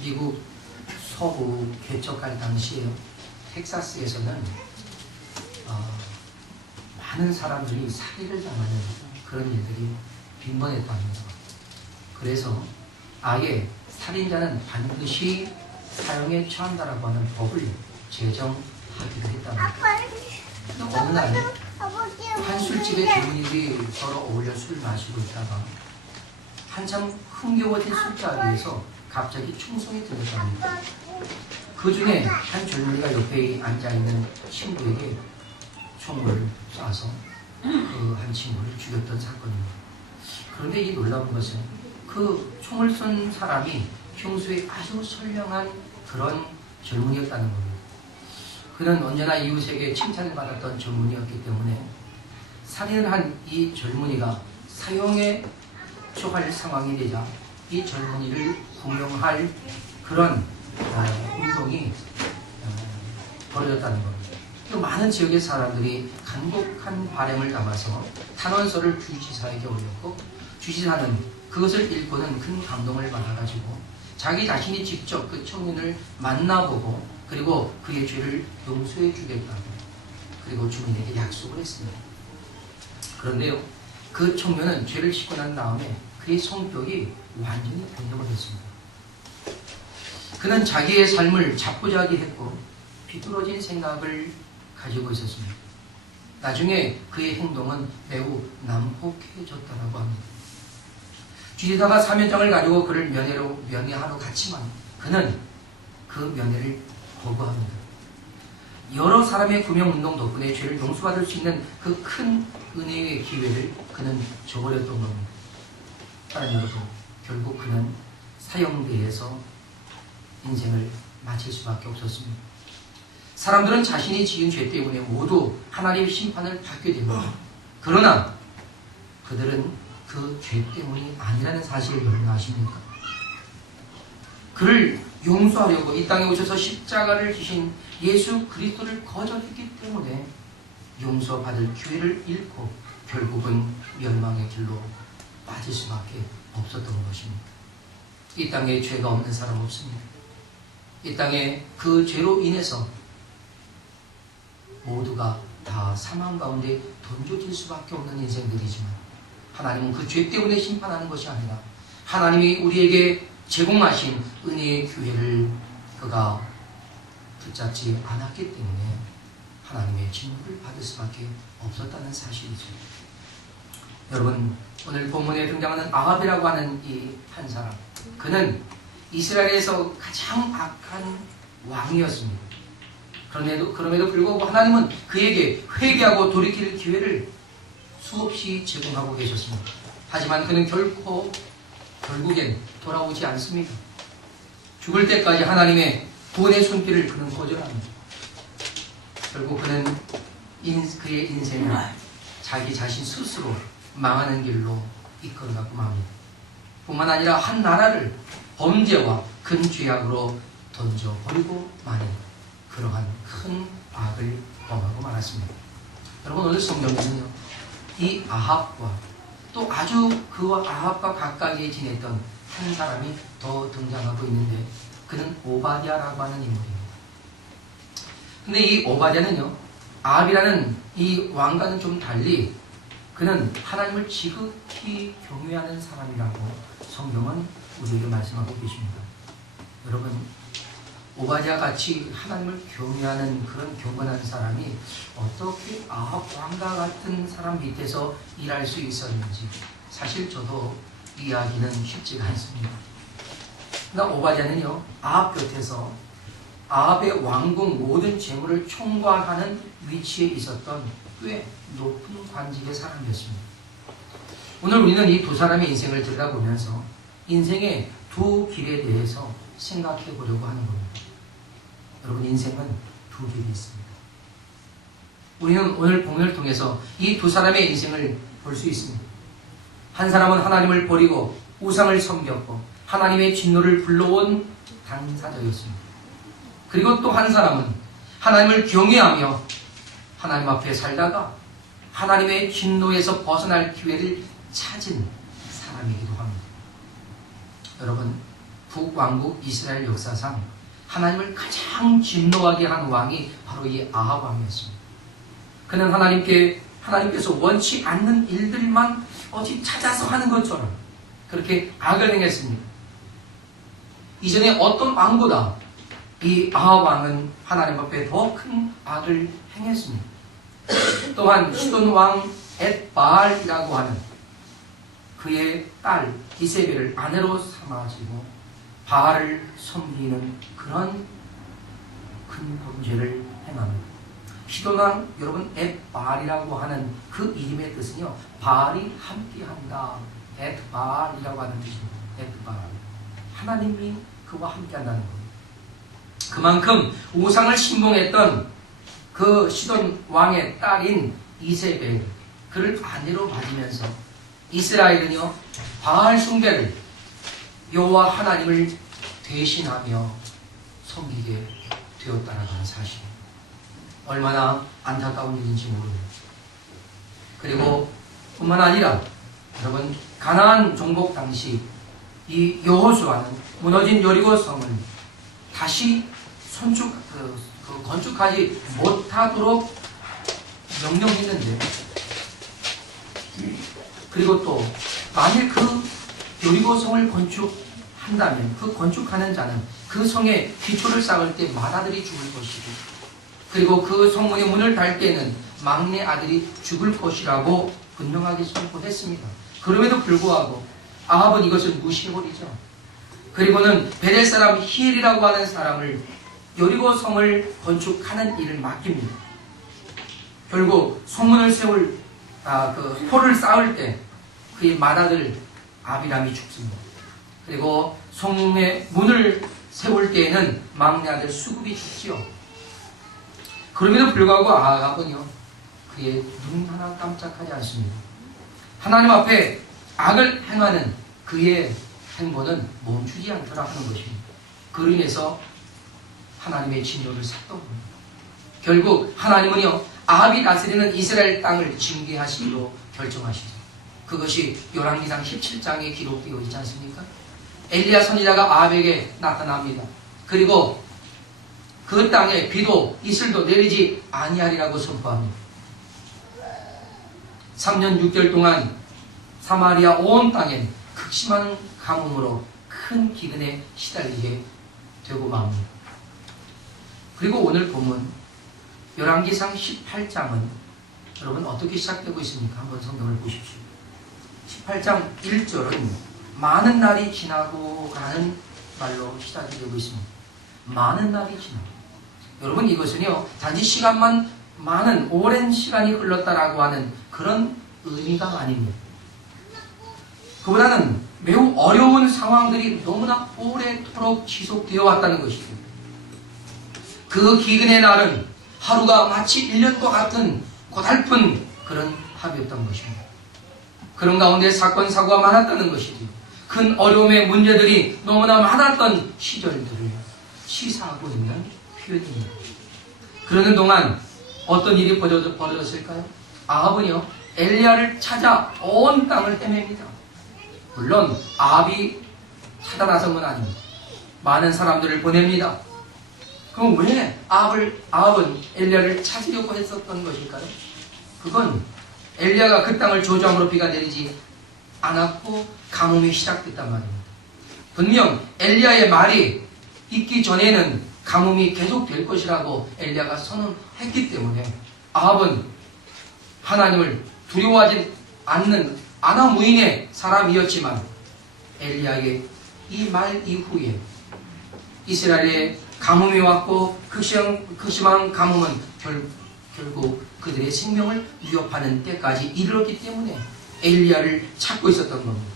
미국 서부 개척할 당시에 텍사스에서는 많은 사람들이 살해를 당하는 그런 일들이 빈번했답니다. 그래서 아예 살인자는 반드시 사형에 처한다라고 하는 법을 제정하기로 했답니다. 어느 날 한 술집의 주문인들이 서로 어울려 술을 마시고 있다가 한참 흥겨워진 술자리에서 갑자기 총성이 들렸답니다. 그 중에 한 젊은이가 옆에 앉아있는 친구에게 총을 쏴서 그 한 친구를 죽였던 사건입니다. 그런데 이 놀라운 것은 그 총을 쏜 사람이 평소에 아주 선량한 그런 젊은이였다는 겁니다. 그는 언제나 이웃에게 칭찬을 받았던 젊은이였기 때문에 살인을 한 이 젊은이가 사형에 처할 상황이 되자 이 젊은이를 구명할 그런 운동이 벌어졌다는 겁니다. 또 많은 지역의 사람들이 간곡한 바람을 담아서 탄원서를 주지사에게 올렸고 주지사는 그것을 읽고는 큰 감동을 받아가지고 자기 자신이 직접 그 청년을 만나보고 그리고 그의 죄를 용서해 주겠다고 그리고 주민에게 약속을 했습니다. 그런데요, 그 청년은 죄를 짓고 난 다음에 그의 성격이 완전히 변해버렸습니다. 그는 자기의 삶을 자포자기했고 비뚤어진 생각을 가지고 있었습니다. 나중에 그의 행동은 매우 난폭해졌다고 합니다. 주지사가 사면장을 가지고 그를 면회하러 갔지만 그는 그 면회를 거부합니다. 여러 사람의 구명운동 덕분에 죄를 용서받을 수 있는 그 큰 은혜의 기회를 그는 저버렸던 겁니다. 다른 여러분, 결국 그는 사형대에서 인생을 마칠 수밖에 없었습니다. 사람들은 자신이 지은 죄 때문에 모두 하나님의 심판을 받게 됩니다. 그러나 그들은 그 죄 때문이 아니라는 사실을 여러분 아십니까? 그를 용서하려고 이 땅에 오셔서 십자가를 지신 예수 그리스도를 거절했기 때문에 용서받을 기회를 잃고 결국은 멸망의 길로 빠질 수밖에 없었던 것입니다. 이 땅에 죄가 없는 사람 없습니다. 이 땅에 그 죄로 인해서 모두가 다 사망 가운데 던져질 수밖에 없는 인생들이지만 하나님은 그 죄 때문에 심판하는 것이 아니라 하나님이 우리에게 제공하신 은혜의 기회를 그가 붙잡지 않았기 때문에 하나님의 진노를 받을 수밖에 없었다는 사실이죠. 여러분, 오늘 본문에 등장하는 아합이라고 하는 이 한 사람, 그는 이스라엘에서 가장 악한 왕이었습니다. 그럼에도 불구하고 하나님은 그에게 회개하고 돌이킬 기회를 수없이 제공하고 계셨습니다. 하지만 그는 결국엔 돌아오지 않습니다. 죽을 때까지 하나님의 구원의 손길을 그는 거절합니다. 결국 그는 그의 인생을 자기 자신 스스로 망하는 길로 이끌어가고 맙니다. 뿐만 아니라 한 나라를 범죄와 큰 죄악으로 던져버리고 마는 그러한 큰 악을 범하고 말았습니다. 여러분, 오늘 성경에는요, 이 아합과 또 아주 그와 아합과 가까이 지냈던 한 사람이 더 등장하고 있는데 그는 오바댜라고 하는 인물입니다. 근데 이 오바댜는요, 아합이라는 이 왕과는 좀 달리 그는 하나님을 지극히 경외하는 사람이라고 성경은 우리에게 말씀하고 계십니다. 여러분, 오바댜 같이 하나님을 경외하는 그런 경건한 사람이 어떻게 아합 왕과 같은 사람 밑에서 일할 수 있었는지 사실 저도 이해하기는 쉽지가 않습니다. 그러나 오바댜는요, 아합 곁에서 아합의 왕궁 모든 재물을 총괄하는 위치에 있었던 꽤 높은 관직의 사람이었습니다. 오늘 우리는 이 두 사람의 인생을 들여다보면서 인생의 두 길에 대해서 생각해 보려고 하는 겁니다. 여러분, 인생은 두 길이 있습니다. 우리는 오늘 본문을 통해서 이 두 사람의 인생을 볼 수 있습니다. 한 사람은 하나님을 버리고 우상을 섬겼고 하나님의 진노를 불러온 당사자였습니다. 그리고 또 한 사람은 하나님을 경외하며 하나님 앞에 살다가 하나님의 진노에서 벗어날 기회를 찾은 사람이기도 합니다. 여러분, 북왕국 이스라엘 역사상 하나님을 가장 진노하게 한 왕이 바로 이 아합 왕이었습니다. 그는 하나님께서 원치 않는 일들만 어디 찾아서 하는 것처럼 그렇게 악을 행했습니다. 이전에 어떤 왕보다 이 아합 왕은 하나님 앞에 더 큰 악을 행했습니다. 또한 시돈 왕 엣바알이라고 하는 그의 딸 이세벨을 아내로 삼아지고 바알을 섬기는 그런 큰 범죄를 행합니다. 시돈 왕, 여러분, 엣바알이라고 하는 그 이름의 뜻은요, 바알이 함께한다. 엣바알이라고 하는 뜻입니다. 엣바알. 하나님이 그와 함께한다는 겁니다. 그만큼 우상을 신봉했던 그 시돈 왕의 딸인 이세벨, 그를 아내로 맞으면서 이스라엘은요, 바알 숭배를 여호와 하나님을 대신하며 섬기게 되었다는 사실. 얼마나 안타까운 일인지 모릅니다. 그리고 뿐만 아니라 여러분, 가나안 정복 당시 이 여호수아는 무너진 여리고 성을 다시 건축하지 못하도록 명령했는데, 그리고 또 만일 그 여리고 성을 건축한다면 그 건축하는 자는 그 성에 기초를 쌓을 때 맏아들이 죽을 것이고, 그리고 그 성문의 문을 달 때는 막내 아들이 죽을 것이라고 분명하게 선포했습니다. 그럼에도 불구하고 아합은 이것을 무시해버리죠. 그리고는 베델 사람 히엘이라고 하는 사람을 여리고 성을 건축하는 일을 맡깁니다. 결국 성문을 세울 그 포를 쌓을 때 그의 맏아들 아비람이 죽습니다. 그리고 성문의 문을 세울 때에는 막내 아들 수굽이 죽지요. 그럼에도 불구하고 아합은요, 그의 눈 하나 깜짝하지 않습니다. 하나님 앞에 악을 행하는 그의 행보는 멈추지 않더라 하는 것입니다. 그로 인해서 하나님의 진노를 샀던 겁니다. 결국 하나님은요, 아합이 다스리는 이스라엘 땅을 징계하시기로 결정하시죠. 그것이 열왕기상 17장에 기록되어 있지 않습니까? 엘리야 선지자가 아합에게 나타납니다. 그리고 그 땅에 비도 이슬도 내리지 아니하리라고 선포합니다. 3년 6개월 동안 사마리아 온 땅엔 극심한 가뭄으로 큰 기근에 시달리게 되고 맙니다. 그리고 오늘 본문 열왕기상 18장은 여러분 어떻게 시작되고 있습니까? 한번 성경을 보십시오. 18장 1절은 많은 날이 지나고 라는 말로 시작이 되고 있습니다. 많은 날이 지나고. 여러분, 이것은요, 단지 시간만 많은 오랜 시간이 흘렀다라고 하는 그런 의미가 아닙니다. 그보다는 매우 어려운 상황들이 너무나 오래도록 지속되어 왔다는 것이죠. 그 기근의 날은 하루가 마치 1년과 같은 고달픈 그런 하루였던 것입니다. 그런 가운데 사건, 사고가 많았다는 것이죠. 큰 어려움의 문제들이 너무나 많았던 시절들을 시사하고 있는 표현입니다. 그러는 동안 어떤 일이 벌어졌을까요? 아합은요, 엘리야를 찾아 온 땅을 헤맵니다. 물론 아합이 찾아 나선 건 아닙니다. 많은 사람들을 보냅니다. 그럼 왜 아합은 엘리야를 찾으려고 했었던 것일까요? 그건 엘리야가 그 땅을 저주함으로 비가 내리지 않았고 가뭄이 시작됐단 말입니다. 분명 엘리야의 말이 있기 전에는 가뭄이 계속될 것이라고 엘리야가 선언했기 때문에 아합은 하나님을 두려워하지 않는 아나무인의 사람이었지만 엘리야의 이 말 이후에 이스라엘에 가뭄이 왔고 그 심한 가뭄은 결국 그들의 생명을 위협하는 때까지 이르렀기 때문에 엘리야를 찾고 있었던 겁니다.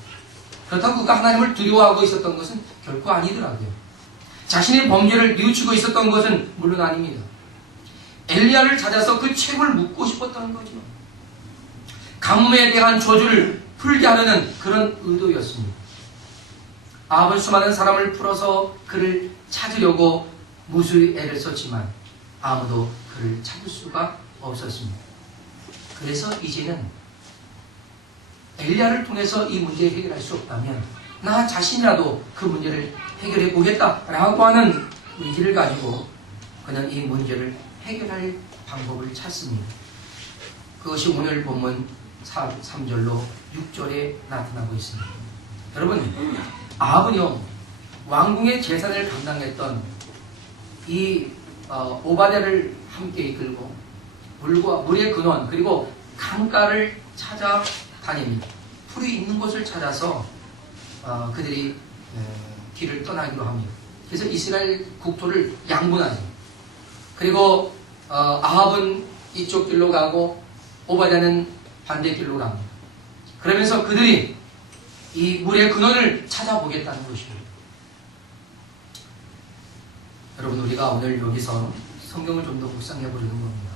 그렇다고 그가 하나님을 두려워하고 있었던 것은 결코 아니더라고요. 자신의 범죄를 뉘우치고 있었던 것은 물론 아닙니다. 엘리야를 찾아서 그 책을 묻고 싶었던 거죠. 가뭄에 대한 저주를 풀게 하려는 그런 의도였습니다. 아합은 수많은 사람을 풀어서 그를 찾으려고 무수히 애를 썼지만 아무도 그를 찾을 수가 없었습니다. 그래서 이제는 엘리야를 통해서 이 문제를 해결할 수 없다면 나 자신이라도 그 문제를 해결해 보겠다라고 하는 의지를 가지고 그는 이 문제를 해결할 방법을 찾습니다. 그것이 오늘 본문 3절로 6절에 나타나고 있습니다. 여러분, 아합은요, 왕궁의 제사를 감당했던 이 오바댜를 함께 이끌고 물의 근원 그리고 강가를 찾아다닙니다. 풀이 있는 곳을 찾아서 그들이 길을 떠나기로 합니다. 그래서 이스라엘 국토를 양분하죠. 그리고 아합은 이쪽 길로 가고 오바댜는 반대길로 갑니다. 그러면서 그들이 이 물의 근원을 찾아보겠다는 것입니다. 여러분, 우리가 오늘 여기서 성경을 좀 더 묵상해 보려는 겁니다.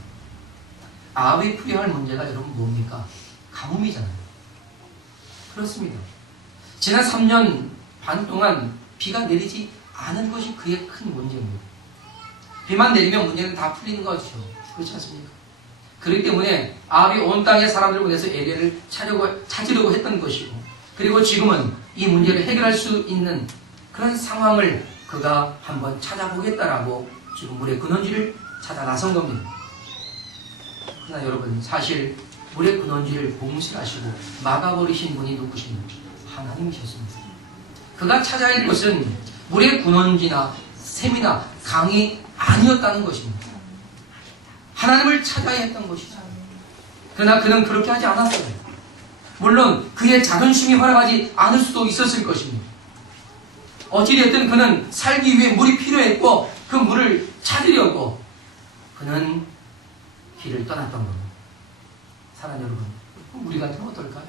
아합이 풀이할 문제가 여러분 뭡니까? 가뭄이잖아요. 그렇습니다. 지난 3년 반 동안 비가 내리지 않은 것이 그의 큰 문제입니다. 비만 내리면 문제는 다 풀리는 거죠. 그렇지 않습니까? 그렇기 때문에 아합이 온 땅의 사람들을 보내서 에리야를 찾으려고 했던 것이고, 그리고 지금은 이 문제를 해결할 수 있는 그런 상황을 그가 한번 찾아보겠다라고 지금 물의 근원지를 찾아 나선 겁니다. 그러나 여러분, 사실 물의 근원지를 봉쇄하시고 막아버리신 분이 누구십니까? 하나님이셨습니다. 그가 찾아야 할 것은 물의 근원지나 샘이나 강이 아니었다는 것입니다. 하나님을 찾아야 했던 것이죠. 그러나 그는 그렇게 하지 않았어요. 물론 그의 자존심이 허락하지 않을 수도 있었을 것입니다. 어찌됐든 그는 살기 위해 물이 필요했고 그 물을 찾으려고 그는 길을 떠났던 겁니다. 사랑하는 여러분, 우리 같으면 어떨까요?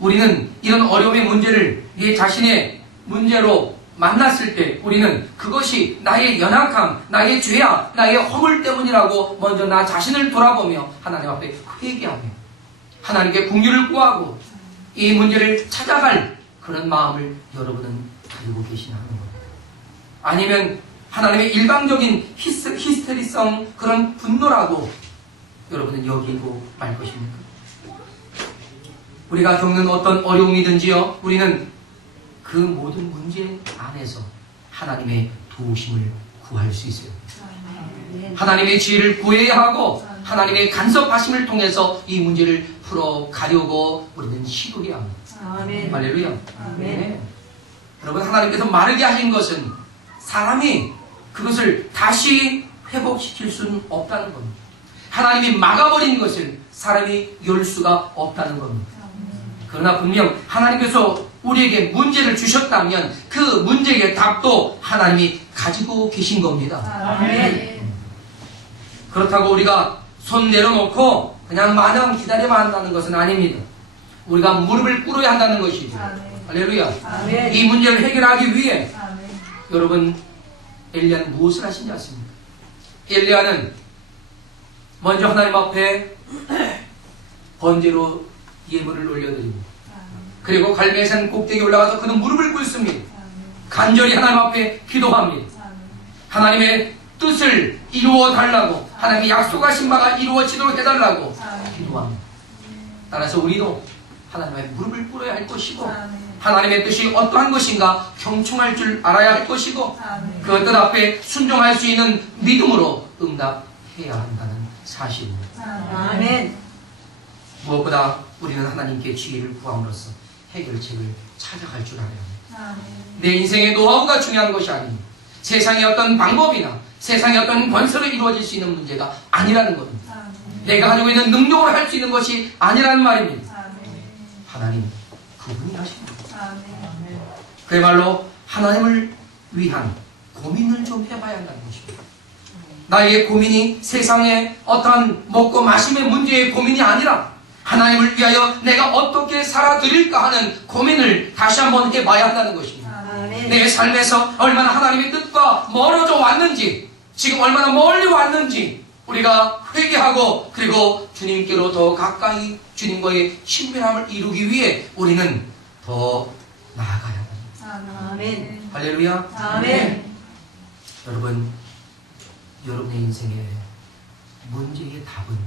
우리는 이런 어려움의 문제를 네 자신의 문제로 만났을 때 우리는 그것이 나의 연약함, 나의 죄악, 나의 허물 때문이라고 먼저 나 자신을 돌아보며 하나님 앞에 회개하며 하나님께 긍휼을 구하고 이 문제를 찾아갈 그런 마음을 여러분은 가지고 계시나 하는 겁니다. 아니면 하나님의 일방적인 히스테리성 그런 분노라고 여러분은 여기고 말 것입니까? 우리가 겪는 어떤 어려움이든지요, 우리는 그 모든 문제 안에서 하나님의 도우심을 구할 수 있어요. 하나님의 지혜를 구해야 하고 하나님의 간섭하심을 통해서 이 문제를 풀어가려고 우리는 시도해야 합니다. 아멘. 할렐루야. 아멘. 네. 여러분, 하나님께서 마르게 하신 것은 사람이 그것을 다시 회복시킬 수는 없다는 겁니다. 하나님이 막아버린 것을 사람이 열 수가 없다는 겁니다. 그러나 분명 하나님께서 우리에게 문제를 주셨다면 그 문제의 답도 하나님이 가지고 계신 겁니다. 아멘. 그렇다고 우리가 손 내려놓고 그냥 마냥 기다려만 한다는 것은 아닙니다. 우리가 무릎을 꿇어야 한다는 것이죠. 할렐루야. 아멘. 이 문제를 해결하기 위해 아멘. 여러분, 엘리야는 무엇을 하신지 아십니까? 엘리야는 먼저 하나님 앞에 번제로 예물을 올려드립니다. 그리고 갈멜산 꼭대기에 올라가서 그는 무릎을 꿇습니다. 간절히 하나님 앞에 기도합니다. 하나님의 뜻을 이루어 달라고, 하나님의 약속하신 바가 이루어지도록 해달라고 기도합니다. 따라서 우리도 하나님 앞에 무릎을 꿇어야 할 것이고 하나님의 뜻이 어떠한 것인가 경청할 줄 알아야 할 것이고 그 뜻 앞에 순종할 수 있는 믿음으로 응답해야 한다는 사실입니다. 아멘. 무엇보다 우리는 하나님께 지혜를 구함으로써 해결책을 찾아갈 줄 알아야 합니다. 내 인생의 노하우가 중요한 것이 아닙니다. 세상의 어떤 방법이나 세상의 어떤 권세로 이루어질 수 있는 문제가 아니라는 겁니다. 내가 가지고 있는 능력으로 할 수 있는 것이 아니라는 말입니다. 하나님, 그분이 하십니다. 그야말로 하나님을 위한 고민을 좀 해봐야 한다는 것입니다. 나의 고민이 세상의 어떤 먹고 마심의 문제의 고민이 아니라 하나님을 위하여 내가 어떻게 살아드릴까 하는 고민을 다시 한번 해봐야 한다는 것입니다. 내 삶에서 얼마나 하나님의 뜻과 멀어져 왔는지, 지금 얼마나 멀리 왔는지 우리가 회개하고 그리고 주님께로 더 가까이 주님과의 친밀함을 이루기 위해 우리는 더 나아가야 합니다. 아멘. 할렐루야. 아멘. 여러분, 여러분의 인생의 문제의 답은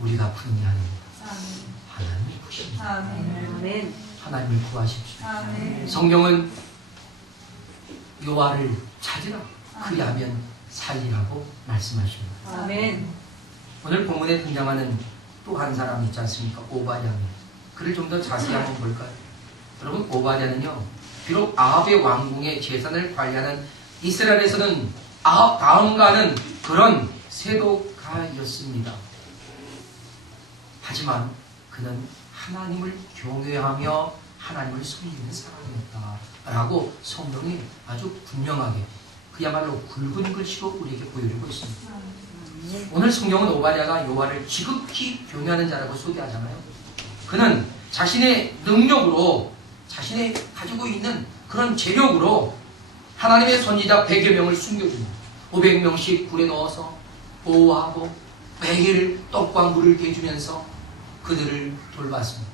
우리가 푸는 게 아닙니다. 하나님이 구십니다. 아멘. 하나님을 구하십시오. 아멘. 성경은 여호와를 찾으라 그리하면 살리라고 말씀하십니다. 아멘. 오늘 본문에 등장하는 또 한 사람 있지 않습니까? 오바댜. 그를 좀 더 자세히 한번 볼까요? 여러분, 오바댜는요, 비록 아합의 왕궁의 재산을 관리하는 이스라엘에서는 아합 다음가는 그런 세도가였습니다. 하지만 그는 하나님을 경외하며 하나님을 섬기는 사람이었다라고 성경이 아주 분명하게 그야말로 굵은 글씨로 우리에게 보여주고 있습니다. 오늘 성경은 오바댜가 여호와를 지극히 경외하는 자라고 소개하잖아요. 그는 자신의 능력으로, 자신의 가지고 있는 그런 재력으로 하나님의 선지자 100여 명을 숨겨줍니다. 500명씩 굴에 넣어서 보호하고 매일 떡과 물을 대주면서 그들을 돌봤습니다.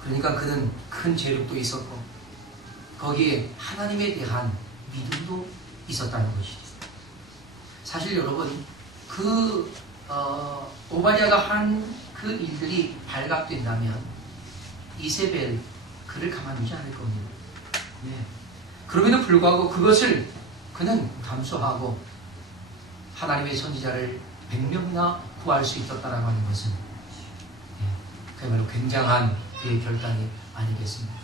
그러니까 그는 큰 재력도 있었고 거기에 하나님에 대한 믿음도 있었다는 것이죠. 사실 여러분, 오바댜가 한 그 일들이 발각된다면 이세벨 그를 가만두지 않을 겁니다. 네. 그럼에도 불구하고 그것을 그는 감수하고 하나님의 선지자를 100명이나 구할 수 있었다라고 하는 것은 그야말로 굉장한 그의 결단이 아니겠습니까?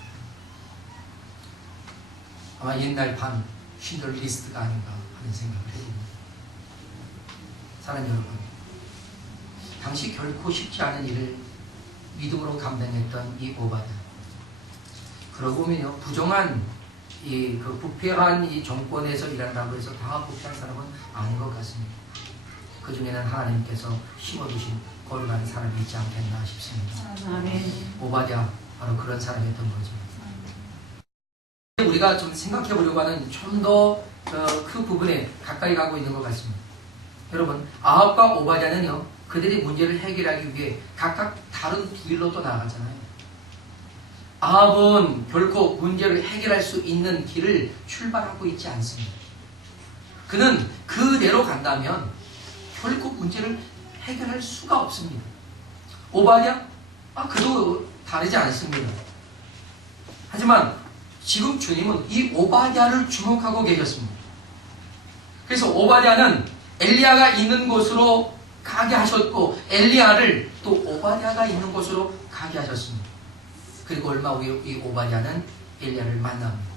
아마 옛날 판 쉰들 리스트가 아닌가 하는 생각을 해봅니다. 사랑하는 여러분, 당시 결코 쉽지 않은 일을 믿음으로 감당했던 이 오바댜. 그러고 보면요, 부정한 그 부패한 이 정권에서 일한다고 해서 다 부패한 사람은 아닌 것 같습니다. 그 중에는 하나님께서 심어두신 거룩한 사람이 있지 않겠나 싶습니다. 아멘. 오바댜 바로 그런 사람이었던 거죠. 우리가 좀 생각해 보려고 하는 좀 더 그 부분에 가까이 가고 있는 것 같습니다. 여러분, 아합과 오바댜는요, 그들의 문제를 해결하기 위해 각각 다른 길로 또 나아가잖아요. 아합은 결코 문제를 해결할 수 있는 길을 출발하고 있지 않습니다. 그는 그대로 간다면 결코 문제를 해결할 수가 없습니다. 오바댜? 그도 다르지 않습니다. 하지만 지금 주님은 이 오바댜를 주목하고 계셨습니다. 그래서 오바댜는 엘리야가 있는 곳으로 가게 하셨고 엘리야를 또 오바댜가 있는 곳으로 가게 하셨습니다. 그리고 얼마 후에 이 오바댜는 엘리야를 만납니다.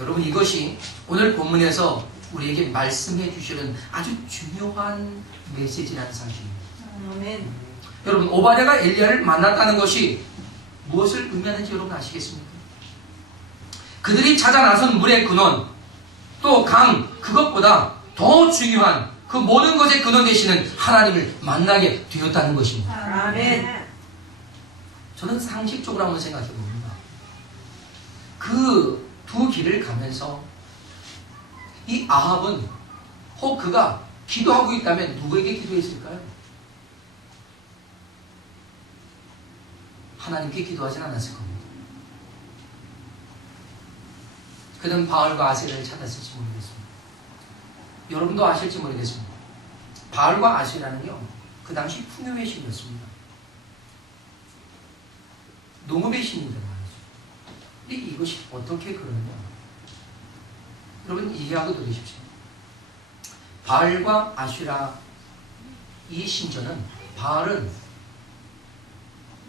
여러분, 이것이 오늘 본문에서 우리에게 말씀해 주시는 아주 중요한 메시지라는 사실입니다. 아멘. 여러분, 오바댜가 엘리야를 만났다는 것이 무엇을 의미하는지 여러분 아시겠습니까? 그들이 찾아 나선 물의 근원, 또 강, 그것보다 더 중요한 그 모든 것의 근원 되시는 하나님을 만나게 되었다는 것입니다. 아멘. 저는 상식적으로 한번 생각해 봅니다. 그 두 길을 가면서 이 아합은 혹 그가 기도하고 있다면 누구에게 기도했을까요? 하나님께 기도하진 않았을 겁니다. 그는 바알과 아세라를 찾았을지 모르겠습니다. 여러분도 아실지 모르겠습니다. 바알과 아세라는요, 그 당시 풍요의 신이었습니다. 농업의 신인들 말이죠. 근데 이것이 어떻게 그러냐? 여러분, 이해하고 들으십시오. 바알과 아슈라 이 신전은, 바알은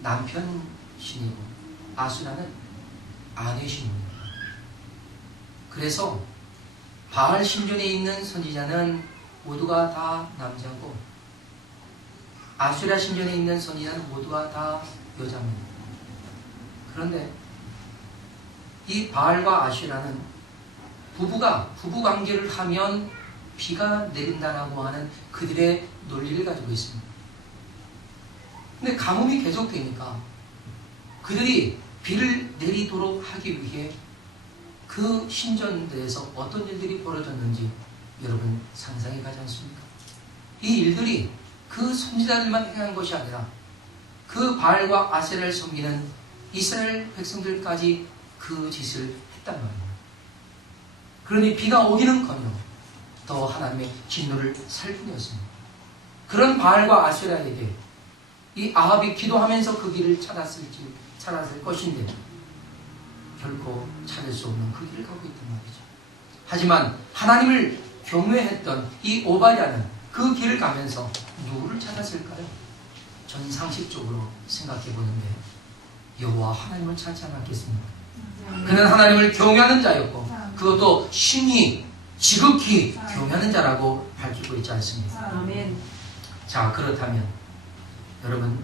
남편 신이고 아수라는 아내 신입니다. 그래서 바알 신전에 있는 선지자는 모두가 다 남자고 아수라 신전에 있는 선지자는 모두가 다 여자입니다. 그런데 이 바알과 아슈라는 부부관계를 하면 비가 내린다라고 하는 그들의 논리를 가지고 있습니다. 근데 가뭄이 계속되니까 그들이 비를 내리도록 하기 위해 그 신전대에서 어떤 일들이 벌어졌는지 여러분 상상이 가지 않습니까? 이 일들이 그 선지자들만 행한 것이 아니라 그 바알과 아세라를 섬기는 이스라엘 백성들까지 그 짓을 했단 말입니다. 그러니 비가 오기는커녕 더 하나님의 진노를 살 뿐이었습니다. 그런 바알과 아세라에게 이 아합이 기도하면서 그 길을 찾았을 것인데 결코 찾을 수 없는 그 길을 가고 있단 말이죠. 하지만 하나님을 경외했던 이 오바댜는 그 길을 가면서 누구를 찾았을까요? 전 상식적으로 생각해 보는데 여호와 하나님을 찾지 않았겠습니까? 그는 하나님을 경외하는 자였고 그것도 심히 지극히 경외하는 자라고 밝히고 있지 않습니까? 아멘. 자, 그렇다면 여러분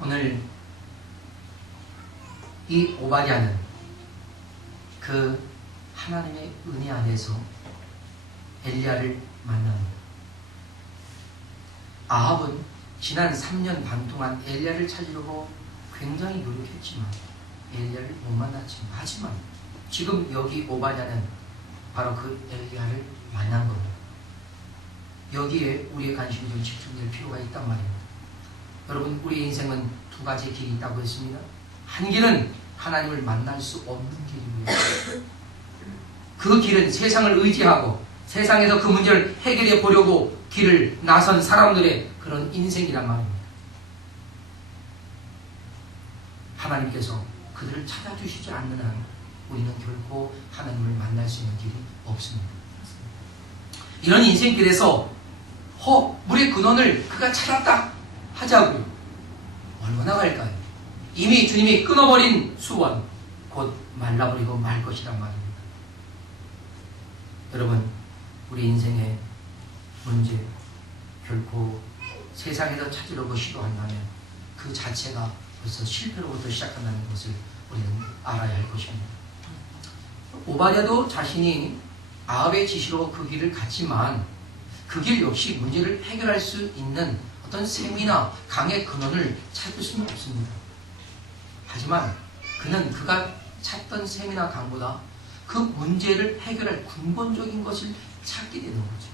오늘 이 오바댜는 그 하나님의 은혜 안에서 엘리야를 만납니다. 아합은 지난 3년 반 동안 엘리야를 찾으려고 굉장히 노력했지만 엘리야를 못 만났지만 하지만 지금 여기 오바댜는 바로 그 엘리야를 만난 겁니다. 여기에 우리의 관심이 좀 집중될 필요가 있단 말입니다. 여러분 우리의 인생은 두 가지 길이 있다고 했습니다. 한 길은 하나님을 만날 수 없는 길이고요. 그 길은 세상을 의지하고 세상에서 그 문제를 해결해 보려고 길을 나선 사람들의 그런 인생이란 말입니다. 하나님께서 그들을 찾아주시지 않는 한 우리는 결코 하나님을 만날 수 있는 길이 없습니다. 이런 인생길에서 물의 근원을 그가 찾았다 하자고요. 얼마나 갈까요? 이미 주님이 끊어버린 수원 곧 말라버리고 말 것이란 말입니다. 여러분 우리 인생의 문제 결코 세상에서 찾으려고 시도한다면 그 자체가 벌써 실패로부터 시작한다는 것을 우리는 알아야 할 것입니다. 오바댜도 자신이 아합의 지시로 그 길을 갔지만 그 길 역시 문제를 해결할 수 있는 어떤 샘이나 강의 근원을 찾을 수는 없습니다. 하지만 그는 그가 찾던 샘이나 강보다 그 문제를 해결할 근본적인 것을 찾게 되는 거죠.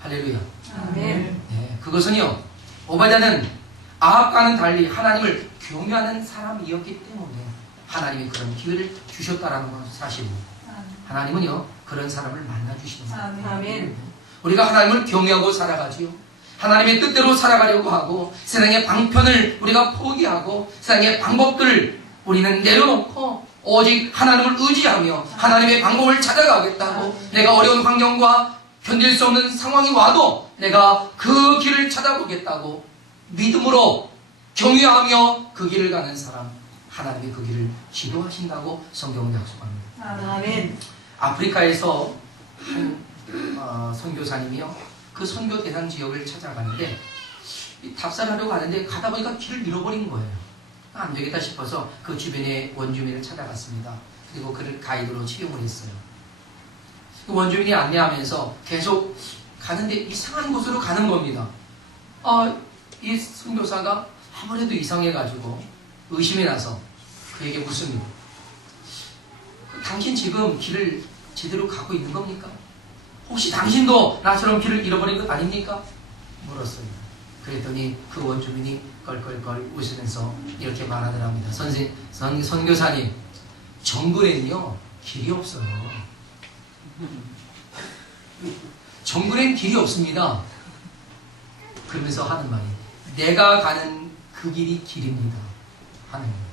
할렐루야. 아멘. 네, 그것은요, 오바댜는 아합과는 달리 하나님을 경외하는 사람이었기 때문에 하나님이 그런 기회를 주셨다라는 건 사실입니다. 하나님은요, 그런 사람을 만나주시는 거예요. 아멘. 우리가 하나님을 경외하고 살아가지요. 하나님의 뜻대로 살아가려고 하고 세상의 방편을 우리가 포기하고 세상의 방법들을 우리는 내려놓고 오직 하나님을 의지하며 하나님의 방법을 찾아가겠다고 내가 어려운 환경과 견딜 수 없는 상황이 와도 내가 그 길을 찾아보겠다고 믿음으로 경외하며 그 길을 가는 사람 하나님이 그 길을 지도하신다고 성경은 약속합니다. 아멘. 아프리카에서 한 선교사님이요 그 선교 대상 지역을 찾아가는데 답사하려고 가는데 가다 보니까 길을 잃어버린 거예요. 안 되겠다 싶어서 그 주변의 원주민을 찾아갔습니다. 그리고 그를 가이드로 채용을 했어요. 그 원주민이 안내하면서 계속 가는데 이상한 곳으로 가는 겁니다. 이 선교사가 아무래도 이상해가지고 의심이 나서 그에게 묻습니다. 당신 지금 길을 제대로 가고 있는 겁니까? 혹시 당신도 나처럼 길을 잃어버린 것 아닙니까? 물었어요. 그랬더니 그 원주민이 껄껄껄 웃으면서 이렇게 말하더랍니다. 선교사님, 정글에는요 길이 없어요. 정글엔 길이 없습니다. 그러면서 하는 말이 내가 가는 그 길이 길입니다 하는 거예요.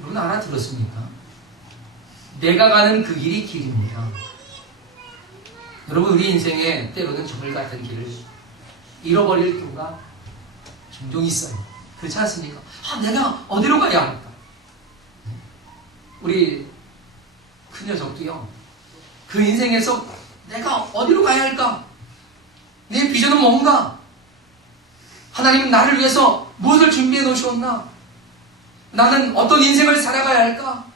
여러분 알아들었습니까? 내가 가는 그 길이 길입니다. 여러분 우리 인생에 때로는 정글 같은 길을 잃어버릴 경우가 종종 있어요. 그렇지 않습니까? 내가 어디로 가야 할까? 우리 큰 녀석도요. 그 인생에서 내가 어디로 가야 할까? 내 비전은 뭔가? 하나님은 나를 위해서 무엇을 준비해 놓으셨나? 나는 어떤 인생을 살아가야 할까?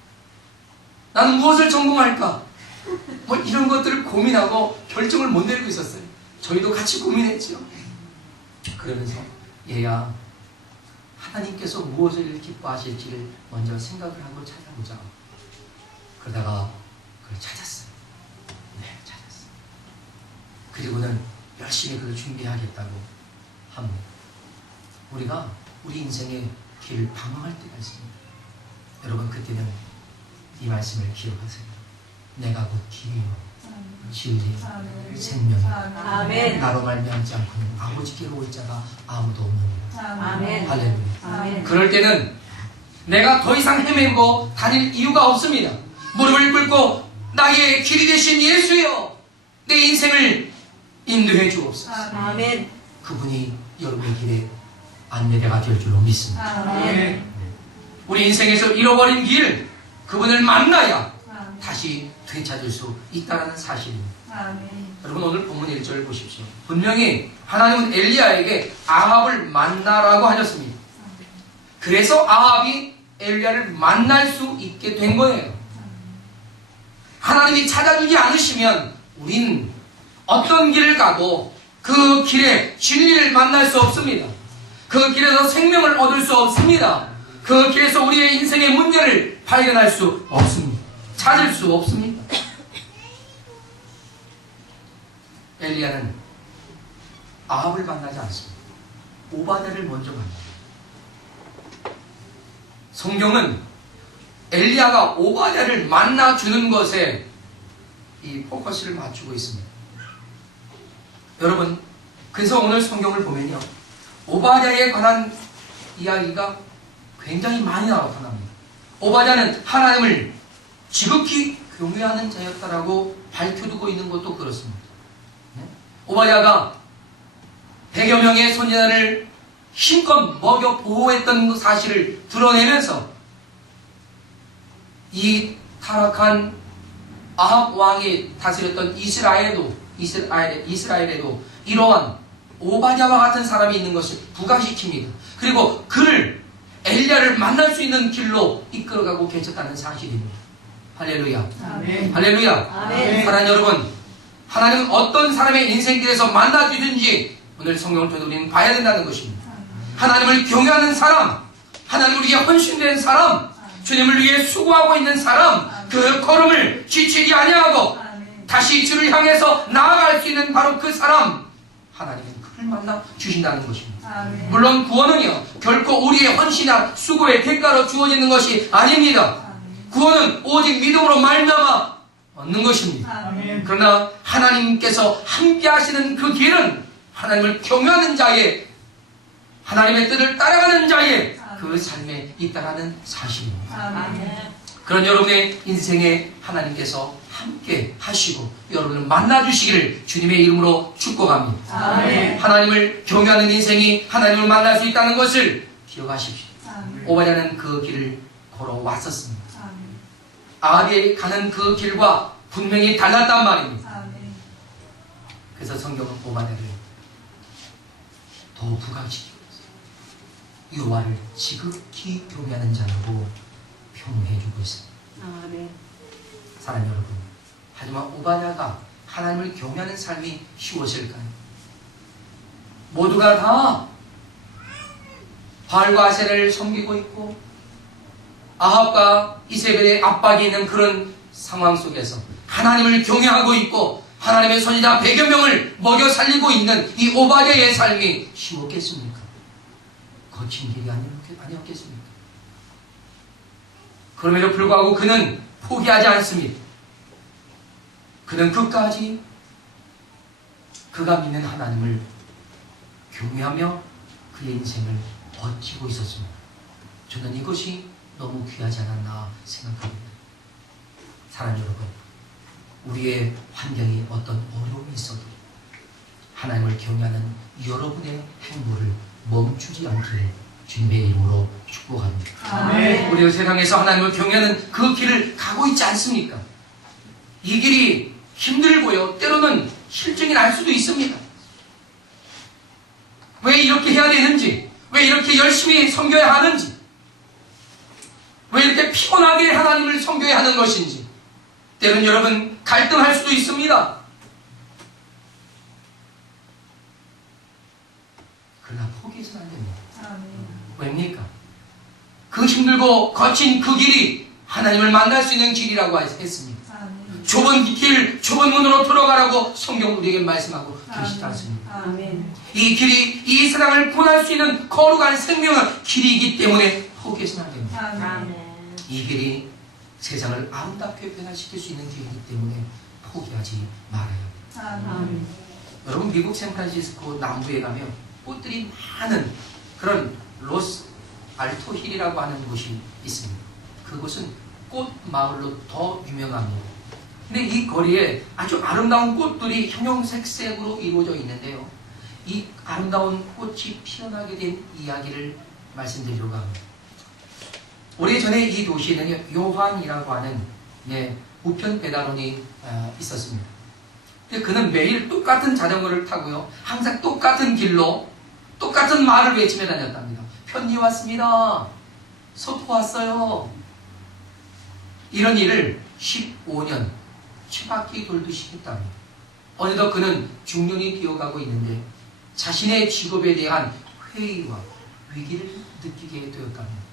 나는 무엇을 전공할까? 이런 것들을 고민하고 결정을 못 내리고 있었어요. 저희도 같이 고민했죠. 그러면서 얘야 하나님께서 무엇을 기뻐하실지를 먼저 생각을 하고 찾아보자. 그러다가 그걸 찾았어요. 네, 찾았어요. 그리고는 열심히 그걸 준비하겠다고 합니다. 우리가 우리 인생의 길을 방황할 때가 있습니다. 여러분 그때는 이 말씀을 기억하세요. 내가 곧 길이요 진리 아멘. 생명이요 아멘. 나로 말미암지 않고는 아버지께로 올 자가 아무도 없느니라. 아멘. 할렐루야. 아멘. 그럴 때는 내가 더 이상 헤매고 다닐 이유가 없습니다. 무릎을 꿇고 나의 길이 되신 예수여 내 인생을 인도해 주옵소서. 아멘. 그분이 여러분의 길에 안내대가 될 줄로 믿습니다. 아멘. 우리 인생에서 잃어버린 길 그분을 만나야 다시 되찾을 수 있다는 사실입니다. 여러분 오늘 본문 1절 보십시오. 분명히 하나님은 엘리야에게 아합을 만나라고 하셨습니다. 그래서 아합이 엘리야를 만날 수 있게 된 거예요. 하나님이 찾아주지 않으시면 우린 어떤 길을 가도 그 길에 진리를 만날 수 없습니다. 그 길에서 생명을 얻을 수 없습니다. 그 길에서 우리의 인생의 문제를 발견할 수 없습니다. 찾을 수 없습니다. 엘리야는 아합을 만나지 않습니다. 오바댜를 먼저 만납니다. 성경은 엘리야가 오바댜를 만나주는 것에 이 포커스를 맞추고 있습니다. 여러분, 그래서 오늘 성경을 보면요, 오바댜에 관한 이야기가 굉장히 많이 나타납니다. 오바댜는 하나님을 지극히 경외하는 자였다라고 밝혀두고 있는 것도 그렇습니다. 오바댜가 100여 명의 선지자를 힘껏 먹여 보호했던 그 사실을 드러내면서 이 타락한 아합 왕이 다스렸던 이스라엘에도 이러한 오바댜와 같은 사람이 있는 것을 부각시킵니다. 그리고 그를 엘리야를 만날 수 있는 길로 이끌어가고 계셨다는 사실입니다. 할렐루야. 아멘. 할렐루야. 아멘. 사랑하는 여러분, 하나님은 어떤 사람의 인생길에서 만나주든지 오늘 성경을 통해 우리는 봐야 된다는 것입니다. 하나님을 경외하는 사람, 하나님을 위해 헌신된 사람, 주님을 위해 수고하고 있는 사람, 그 걸음을 지치지 아니하고 다시 주를 향해서 나아갈 수 있는 바로 그 사람, 하나님은 그를 만나 주신다는 것입니다. 물론 구원은요, 결코 우리의 헌신이나 수고의 대가로 주어지는 것이 아닙니다. 구원은 오직 믿음으로 말미암아 얻는 것입니다. 그러나 하나님께서 함께 하시는 그 길은 하나님을 경외하는 자의, 하나님의 뜻을 따라가는 자의 그 삶에 있다라는 사실입니다. 아멘. 그런 여러분의 인생에 하나님께서 함께 하시고 여러분을 만나주시기를 주님의 이름으로 축복합니다. 아멘. 하나님을 경외하는 인생이 하나님을 만날 수 있다는 것을 기억하십시오. 오바댜는 그 길을 걸어왔었습니다. 아합이 가는 그 길과 분명히 달랐단 말입니다. 그래서 성경은 오바댜를 더 부각시키고 있어요. 여호와를 지극히 경외하는 자라고 평해주고 있습니다. 아멘. 사랑하는 여러분, 하지만 오바댜가 하나님을 경외하는 삶이 쉬웠을까요? 모두가 다 바알과 아세라를 섬기고 있고 아합과 이세벨의 압박이 있는 그런 상황 속에서 하나님을 경외하고 있고 하나님의 선지자 100여 명을 먹여 살리고 있는 이 오바댜의 삶이 쉬웠겠습니까? 거친 길이 아니었겠습니까? 그럼에도 불구하고 그는 포기하지 않습니다. 그는 끝까지 그가 믿는 하나님을 경외하며 그의 인생을 버티고 있었습니다. 저는 이것이 너무 귀하지 않았나 생각합니다. 사랑하는 여러분, 우리의 환경이 어떤 어려움이 있어도 하나님을 경외하는 여러분의 행보를 멈추지 않기를 주님의 이름으로 축복합니다. 아멘. 우리 세상에서 하나님을 경외하는 그 길을 가고 있지 않습니까? 이 길이 힘들고요, 때로는 실증이 날 수도 있습니다. 왜 이렇게 해야 되는지, 왜 이렇게 열심히 섬겨야 하는지, 왜 이렇게 피곤하게 하나님을 섬겨야 하는 것인지, 때로는 여러분 갈등할 수도 있습니다. 그러나 포기해서는 안 됩니다. 왜입니까? 그 힘들고 거친 그 길이 하나님을 만날 수 있는 길이라고 했습니다. 좁은 길, 좁은 문으로 들어가라고 성경 우리에게 말씀하고 계시지 않습니까? 아멘. 이 길이 이 세상을 구원할 수 있는 거룩한 생명의 길이기 때문에 포기해서는 안 됩니다. 아멘. 이 길이 세상을 아름답게 변화시킬 수 있는 길이기 때문에 포기하지 말아야 합니다. 아멘. 여러분 미국 샌프란시스코 남부에 가면 꽃들이 많은 그런 로스 알토힐이라고 하는 곳이 있습니다. 그곳은 꽃 마을로 더 유명합니다. 근데 이 거리에 아주 아름다운 꽃들이 형형색색으로 이루어져 있는데요. 이 아름다운 꽃이 피어나게 된 이야기를 말씀드리려고 합니다. 오래전에 이 도시에는 요한이라고 하는 우편 배달원이 있었습니다. 근데 그는 매일 똑같은 자전거를 타고요. 항상 똑같은 길로 똑같은 말을 외치며 다녔답니다. 편지 왔습니다. 서포 왔어요. 이런 일을 15년 쳇바퀴 돌듯이 했답니다. 어느덧 그는 중년이 되어가고 있는데 자신의 직업에 대한 회의와 위기를 느끼게 되었답니다.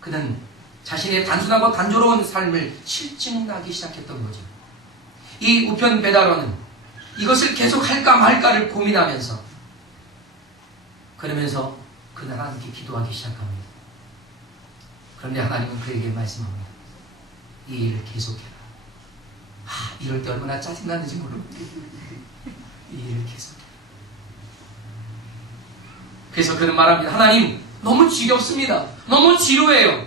그는 자신의 단순하고 단조로운 삶을 실증나기 시작했던 거죠. 이 우편 배달원은 이것을 계속 할까 말까를 고민하면서 그러면서 그날 하나님께 기도하기 시작합니다. 그런데 하나님은 그에게 말씀합니다. 이 일을 계속해라. 이럴 때 얼마나 짜증나는지 모릅니다. 이 일을 계속해라. 그래서 그는 말합니다. 하나님, 너무 지겹습니다. 너무 지루해요.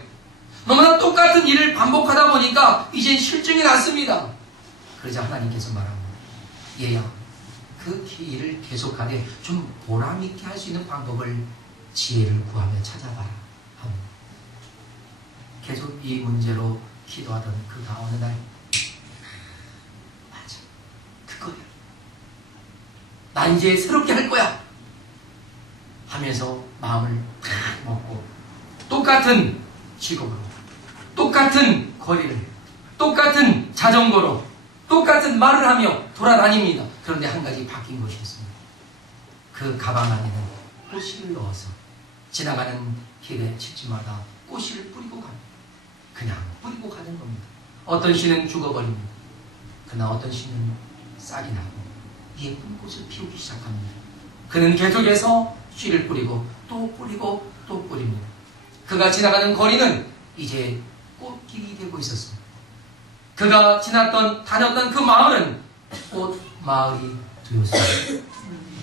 너무나 똑같은 일을 반복하다 보니까 이젠 실증이 났습니다. 그러자 하나님께서 말합니다. 얘야, 그 일을 계속하되 좀 보람있게 할 수 있는 방법을 지혜를 구하며 찾아봐라 합니다. 계속 이 문제로 기도하던 그가 어느 날 맞아, 그거야. 나 이제 새롭게 할 거야 하면서 마음을 탁 먹고 똑같은 직업으로 똑같은 거리를 똑같은 자전거로 똑같은 말을 하며 돌아다닙니다. 그런데 한 가지 바뀐 것이 있습니다. 그 가방 안에는 꽃을 넣어서 지나가는 길에 집집마다 꽃을 뿌리고 갑니다. 그냥 뿌리고 가는 겁니다. 어떤 씨는 죽어버립니다. 그러나 어떤 씨는 싹이 나고 예쁜 꽃을 피우기 시작합니다. 그는 계속해서 씨를 뿌리고 또 뿌리고 또 뿌립니다. 그가 지나가는 거리는 이제 꽃길이 되고 있었습니다. 그가 다녔던 그 마을은 꽃 마을이 되었습니다.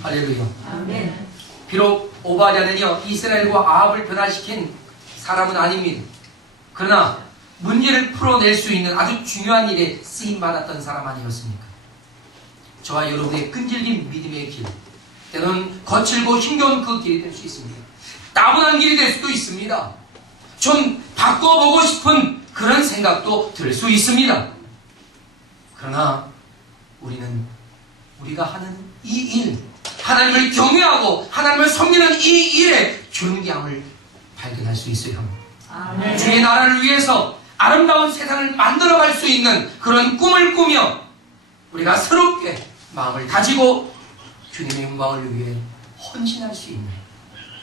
할렐루야. 아멘. 비록 오바댜는요 이스라엘과 아합을 변화시킨 사람은 아닙니다. 그러나 문제를 풀어낼 수 있는 아주 중요한 일에 쓰임받았던 사람 아니었습니까? 저와 여러분의 끈질긴 믿음의 길, 때로는 거칠고 힘겨운 그 길이 될 수 있습니다. 따분한 길이 될 수도 있습니다. 좀 바꿔보고 싶은 그런 생각도 들 수 있습니다. 그러나 우리가 하는 이 일, 하나님을 경외하고 하나님을 섬기는 이 일에 존귀함을 발견할 수 있어야 합니다. 아멘. 주의 나라를 위해서 아름다운 세상을 만들어갈 수 있는 그런 꿈을 꾸며 우리가 새롭게 마음을 다지고 주님의 영광을 위해 헌신할 수 있는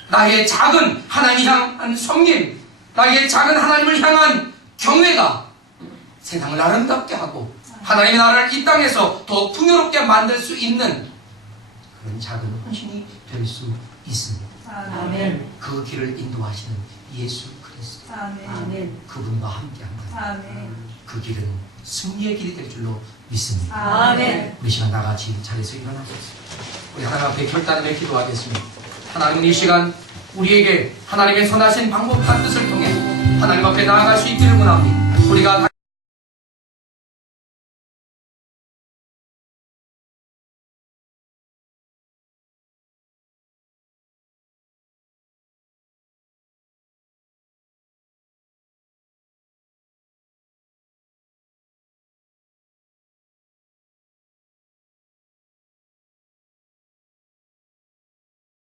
나의 작은 하나님 향한 섬김, 나의 작은 하나님을 향한 경외가 세상을 아름답게 하고 하나님의 나라를 이 땅에서 더 풍요롭게 만들 수 있는 그런 작은 헌신이 될 수 있습니다. 아멘. 그 길을 인도하시는 예수 그리스도, 아멘. 그분과 함께한다. 아멘. 그 길은 승리의 길이 될 줄로 믿습니다. 아멘. 우리 시간 나같이 자리에서 일어나겠습니다. 우리 하나님 앞에 결단을 기도하겠습니다. 하나님은 이 시간 우리에게 하나님의 선하신 방법과 뜻을 통해 하나님 앞에 나아갈 수 있기를 원합니다. 우리가